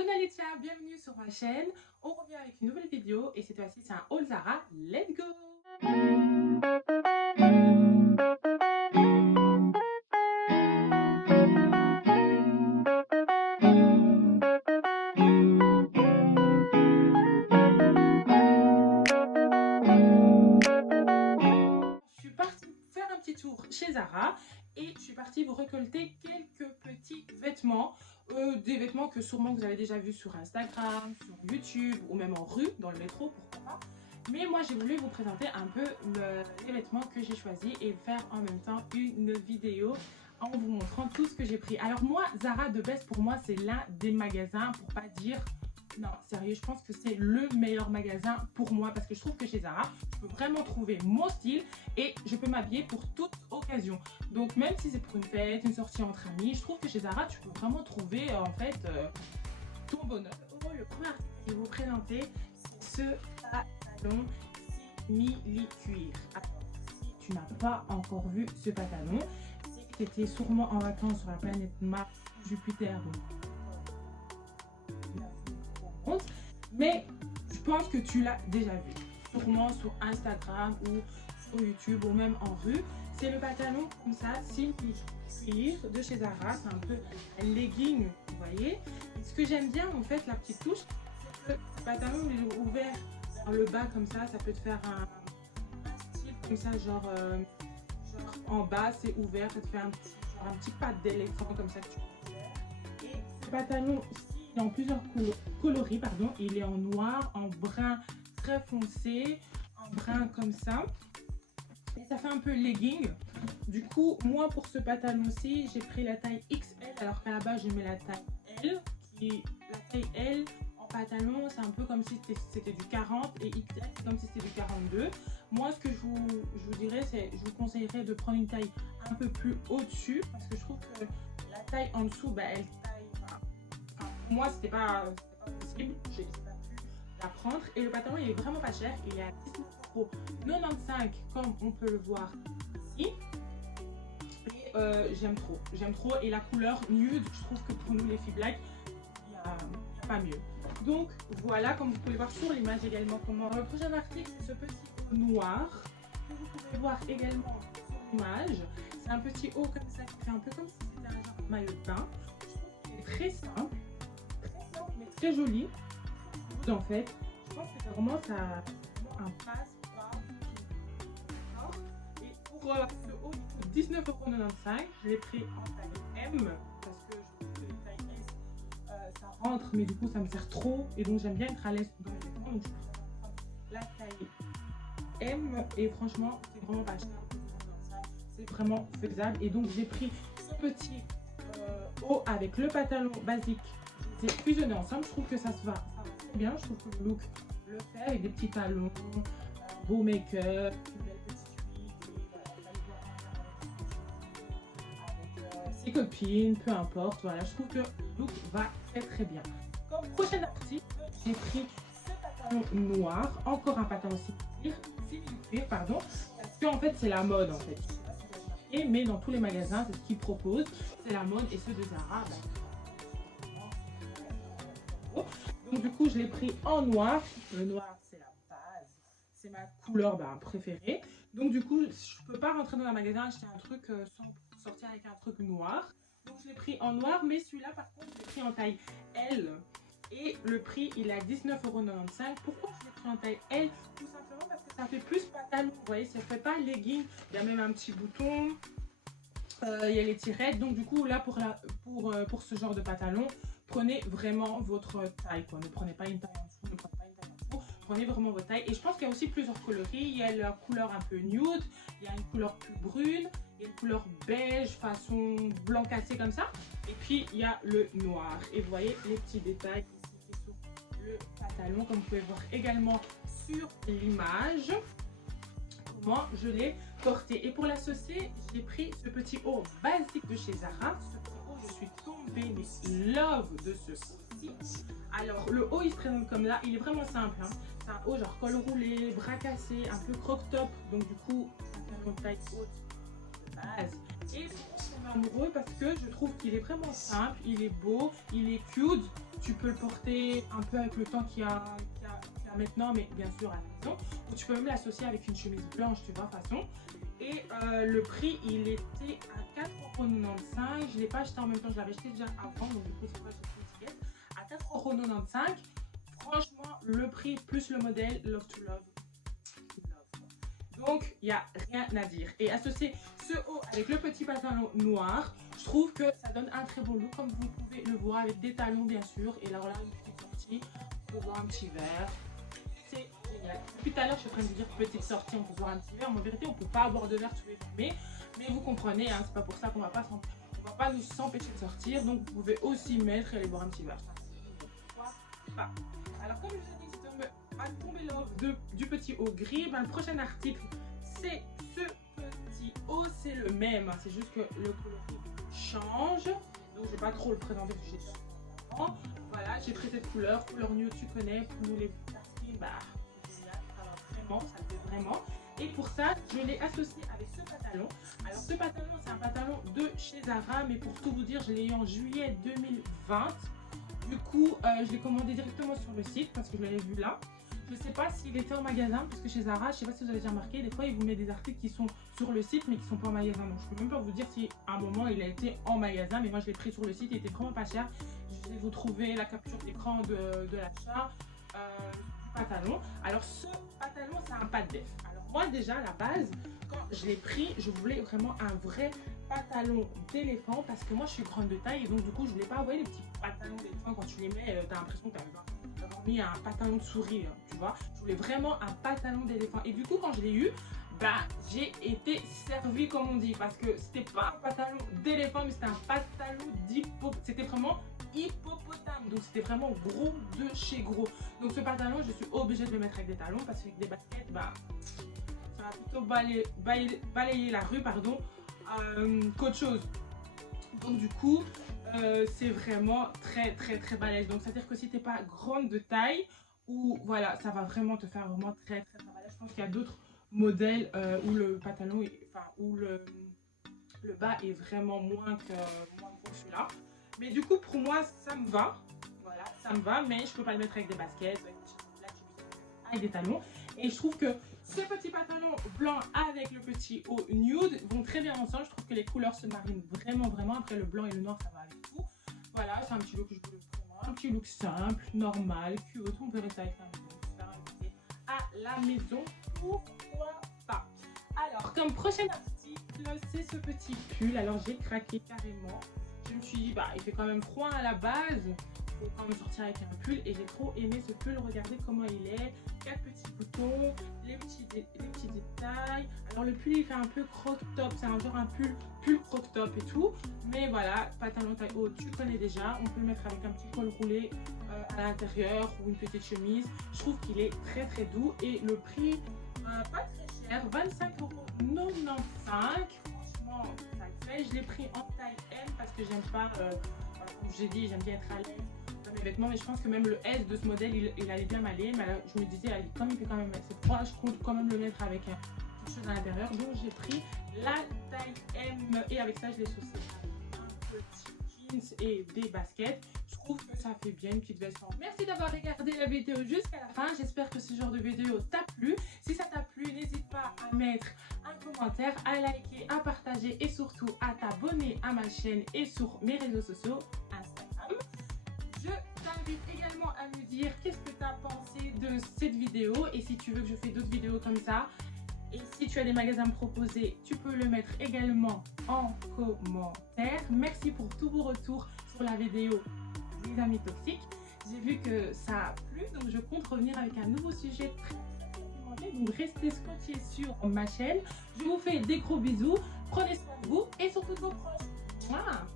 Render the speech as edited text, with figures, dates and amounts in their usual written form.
Donna Letia, bienvenue sur ma chaîne. On revient avec une nouvelle vidéo et cette fois-ci c'est un haul Zara. Let's go! Je suis partie faire un petit tour chez Zara et je suis partie vous récolter quelques petits vêtements. Des vêtements que sûrement vous avez déjà vus sur Instagram, sur YouTube ou même en rue, dans le métro, pourquoi pas. Mais moi j'ai voulu vous présenter un peu les vêtements que j'ai choisis et faire en même temps une vidéo en vous montrant tout ce que j'ai pris. Alors moi, Zara de base pour moi c'est l'un des magasins, pour pas dire... Non, sérieux, je pense que c'est le meilleur magasin pour moi parce que je trouve que chez Zara, je peux vraiment trouver mon style et je peux m'habiller pour toute occasion. Donc même si c'est pour une fête, une sortie entre amis, je trouve que chez Zara, tu peux vraiment trouver en fait ton bonheur. Le premier article que je vais vous présenter, c'est ce pantalon simili-cuir. Si tu n'as pas encore vu ce pantalon, c'est que tu étais sûrement en vacances sur la planète Mars, Jupiter, donc mais je pense que tu l'as déjà vu, sûrement sur Instagram ou sur YouTube ou même en rue. C'est le pantalon comme ça, simple cuir de chez Zara, c'est un peu un legging, vous voyez. Et ce que j'aime bien en fait, la petite touche, c'est que le pantalon il est ouvert vers le bas comme ça peut te faire un style comme ça, genre en bas c'est ouvert, ça te fait un petit pas d'éléphant comme ça que tu peux faire. Et ce pantalon il est en plusieurs coloris, pardon. Il est en noir, en brun très foncé, en brun comme ça. Et ça fait un peu legging. Du coup, moi pour ce pantalon-ci, j'ai pris la taille XL, alors qu'à la base, je mets la taille L. La taille L en pantalon, c'est un peu comme si c'était du 40 et XL, c'est comme si c'était du 42. Moi, ce que je vous dirais, c'est je vous conseillerais de prendre une taille un peu plus au-dessus parce que je trouve que la taille en dessous, bah, elle moi c'était pas possible, j'ai pas pu la prendre et le pantalon il est vraiment pas cher, il est à 19,95 € comme on peut le voir ici et j'aime trop et la couleur nude, je trouve que pour nous les filles black il n'y a pas mieux. Donc voilà, comme vous pouvez voir sur l'image également comment le prochain article c'est ce petit haut noir que vous pouvez voir également sur l'image. C'est un petit haut comme ça qui fait un peu comme si c'était un genre de maillot de bain. Je trouve qu'il est très simple mais très joli en fait. Je pense que c'est vraiment ça un passe-pas. Et pour le haut, 19,95 €, je l'ai pris en taille M parce que je trouve que les tailles S ça rentre mais du coup ça me sert trop et donc j'aime bien être à l'aise dans les vêtements, donc je préfère prendre la taille M et franchement c'est vraiment pas cher, c'est vraiment faisable et donc j'ai pris ce petit haut avec le pantalon basique. C'est fusionné ensemble, je trouve que ça va très bien, je trouve que le look le fait avec des petits talons, beau make-up, une belle petite huile, avec ses copines, peu importe, voilà, je trouve que le look va très bien. Comme prochain article, j'ai pris ce pantalon noir, encore un pantalon simili-cuir, pardon, parce que en fait c'est la mode en fait. Je sais pas si vous avez remarqué, mais dans tous les magasins, c'est ce qu'ils proposent, c'est la mode et ceux de Zara, bah, donc du coup je l'ai pris en noir. Le noir c'est la base, c'est ma couleur préférée. Donc du coup je peux pas rentrer dans un magasin acheter un truc sans sortir avec un truc noir. Donc je l'ai pris en noir, mais celui-là par contre je l'ai pris en taille L et le prix il est à 19,95 €. Pourquoi je l'ai pris en taille L? Tout simplement parce que ça fait plus pantalon, vous voyez, ça fait pas legging. Il y a même un petit bouton, il y a les tirettes. Donc du coup là pour ce genre de pantalon, prenez vraiment votre taille, quoi. Ne prenez pas une taille en dessous, ne prenez pas une taille en dessous, prenez vraiment votre taille. Et je pense qu'il y a aussi plusieurs coloris. Il y a la couleur un peu nude, il y a une couleur plus brune, il y a une couleur beige façon blanc cassé comme ça. Et puis il y a le noir. Et vous voyez les petits détails ici qui sont sur le pantalon, comme vous pouvez voir également sur l'image. Comment je l'ai porté. Et pour l'associer, j'ai pris ce petit haut basique de chez Zara. Je suis tombée mais love de ceci. Alors le haut il se présente comme là, il est vraiment simple, hein. C'est un haut genre col roulé, bras cassés, un peu croc top, donc du coup un taille haute de base. Et pour ce amoureux parce que je trouve qu'il est vraiment simple, il est beau, il est cute. Tu peux le porter un peu avec le temps qu'il y a maintenant, mais bien sûr à la maison. Ou tu peux même l'associer avec une chemise blanche, tu vois, façon. Et le prix, il était à 4,95 €. Je ne l'ai pas acheté en même temps, je l'avais acheté déjà avant, donc du coup, c'est pour ça que j'ai pris à 4,95 €. Franchement, le prix plus le modèle, love to love. Donc, il n'y a rien à dire. Et associer ce haut avec le petit pantalon noir, je trouve que ça donne un très beau look, comme vous pouvez le voir, avec des talons, bien sûr. Et alors là, une petite sortie, on peut voir un petit verre. C'est génial. Depuis tout à l'heure, je suis en train de dire petite sortie, on peut boire un petit verre. Mais en vérité, on ne peut pas avoir de verre tous les jours. Mais vous comprenez, hein, c'est pas pour ça qu'on va pas nous s'empêcher de sortir. Donc, vous pouvez aussi mettre et aller boire un petit verre. Pourquoi pas? Alors, comme je vous ai dit, c'est tombé l'offre du petit haut gris. Ben, le prochain article, c'est ce petit haut. C'est le même. Hein, c'est juste que le coloris change. Donc, je vais pas trop le présenter parce que j'ai déjà. Voilà, j'ai pris cette couleur nude, tu connais, pour nous les personnes, bah, ça va vraiment, ça fait vraiment. Et pour ça, je l'ai associé avec ce pantalon. Alors, ce pantalon, c'est un pantalon de chez Zara, mais pour tout vous dire, je l'ai eu en juillet 2020. Du coup, je l'ai commandé directement sur le site parce que je l'avais vu là. Je ne sais pas s'il était en magasin, parce que chez Zara, je ne sais pas si vous avez déjà remarqué, des fois, ils vous mettent des articles qui sont sur le site, mais qui ne sont pas en magasin. Donc, je ne peux même pas vous dire si à un moment, il a été en magasin, mais moi, je l'ai pris sur le site, il était vraiment pas cher. Je vais vous trouver la capture d'écran de l'achat du pantalon. Alors, ce pantalon, c'est un pas de def. Alors, moi, déjà, à la base, quand je l'ai pris, je voulais vraiment un vrai pantalon d'éléphant, parce que moi, je suis grande de taille, et donc, du coup, je voulais pas, vous voyez, les petits pantalons d'éléphant, quand tu les mets, tu as l'impression que tu as mis un pantalon de souris, tu vois. Je voulais vraiment un pantalon d'éléphant. Et du coup, quand je l'ai eu, bah, j'ai été servie, comme on dit, parce que c'était pas un pantalon d'éléphant, mais c'était un pantalon d'hippopotame. C'était vraiment hippopotame. Donc, c'était vraiment gros de chez gros. Donc, ce pantalon, je suis obligée de le mettre avec des talons, parce qu'avec des baskets, bah, ça va plutôt balayer la rue, pardon, qu'autre chose. Donc, du coup, c'est vraiment très balèze. Donc, c'est à dire que si t'es pas grande de taille, ou voilà, ça va vraiment te faire vraiment très balèze. Je pense qu'il y a d'autres modèles où le pantalon, où le bas est vraiment moins que celui-là. Mais du coup, pour moi, ça me va. Voilà, ça me va, mais je peux pas le mettre avec des baskets, avec des talons. Et je trouve que ce petit pantalon blanc avec le petit haut nude vont très bien ensemble. Je trouve que les couleurs se marient vraiment. Après, le blanc et le noir, ça va avec tout. Voilà, c'est un petit look que je voulais pour moi. Un petit look simple, normal, cute. On peut rester avec la maison, faire inviter à la maison. Pourquoi pas? Alors, comme prochain article, c'est ce petit pull. Alors, j'ai craqué carrément. Je me suis dit, bah, il fait quand même froid à la base. Il faut quand même sortir avec un pull. Et j'ai trop aimé ce pull. Regardez comment il est. 4 petits boutons, les petits détails. Alors, le pull, il fait un peu croc-top. C'est un genre un pull croc-top et tout. Mais voilà, pantalon taille haute, tu connais déjà. On peut le mettre avec un petit col roulé à l'intérieur ou une petite chemise. Je trouve qu'il est très doux. Et le prix, pas très cher, 25,95 €. Franchement, ça le fait. Je l'ai pris en taille M parce que j'aime pas, comme j'ai dit, j'aime bien être à l'aise dans mes vêtements. Mais je pense que même le S de ce modèle, il allait bien m'aller. Mais alors, je me disais, allez, comme il fait quand même assez froid, je compte quand même le mettre avec quelque chose à l'intérieur. Donc, j'ai pris la taille M. Et avec ça, je l'ai saucé avec un petit jeans et des baskets. Je trouve que ça fait bien une petite veste. Merci d'avoir regardé la vidéo jusqu'à la fin. J'espère que ce genre de vidéo t'a plu. Si ça t'a plu, n'hésite pas à mettre un commentaire, à liker, à partager et surtout à t'abonner à ma chaîne et sur mes réseaux sociaux, Instagram. Je t'invite également à me dire qu'est-ce que tu as pensé de cette vidéo et si tu veux que je fasse d'autres vidéos comme ça. Et si tu as des magasins à me proposer, tu peux le mettre également en commentaire. Merci pour tous vos retours sur la vidéo des amis toxiques. J'ai vu que ça a plu, donc je compte revenir avec un nouveau sujet très documenté. Donc restez scotchés sur ma chaîne. Je vous fais des gros bisous. Prenez soin de vous et surtout de vos proches. Mouah.